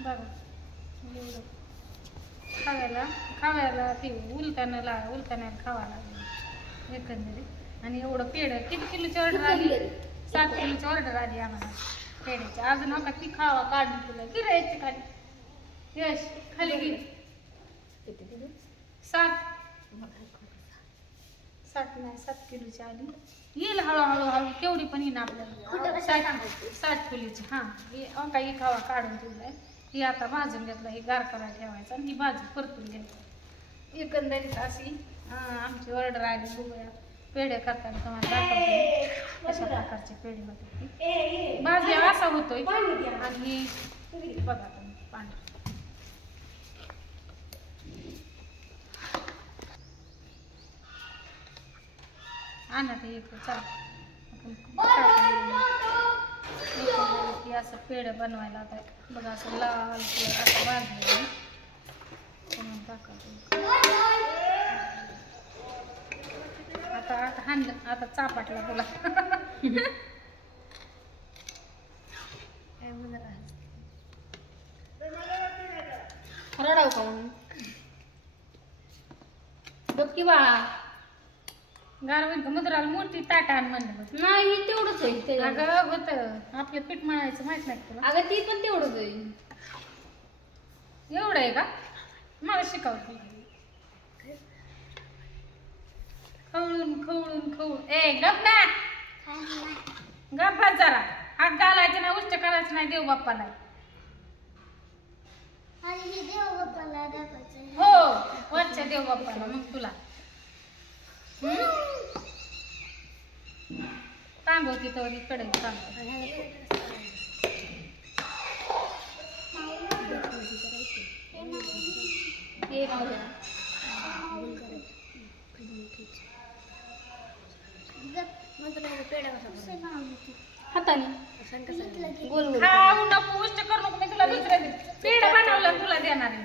बघा एवढं खाव्याला खाव्याला ते उलतानाला खावा लागलं एकंदरीत. आणि एवढं पेढं किती किलोची ऑर्डर आली? 7 किलोची ऑर्डर आली आम्हाला पेढ्याची. अजून नका ती खावा काढून तुला गिरायची खाली यश खाली गिर. 7 किलोची आली. येईल हळूहळू हळू केवढी पण येईन आपल्याला 60 किलोची. हां काही खावा काढून ठेवलाय. ही आता भाजून घेतला. ही गार करायला ठेवायचा आणि ही भाजी परतून घ्यायची. एकंदरीत अशी आमची ऑर्डर आली. बघूया पेढे करताना तुम्हाला दाखवते कशा प्रकारचे पेढे होते. भाजल्या असा होतोय. आणि बघा तुम्ही पाणी आणा ते एक चाल आपण असं पेढे बनवायला. आता बघा असं लाल कलर असं भाजलं आता हाणलं आता चापाटला तुला रडाव का म्हणून बघ की बा गारवण मुद्राला मोठी ताट आण म्हणलं. नाही तेवढंच आहे. अगं होत आपलं पीठ मळायचं माहित नाही तुला? अगं ती पण तेवढंच आहे. एवढं आहे का? मला शिकवते खवळून ए गप ना गप जरा. हात घालायचं नाही उष्ट करायचं नाही देव बाप्पाला. हो वरच्या देव बाप्पाला. मग तुला तांबवती तर कडे हाताने गोल गोल खाऊ नको उष्ट करू नको. मी तुला दुसऱ्या पेढा बनवलं तुला देणार आहे.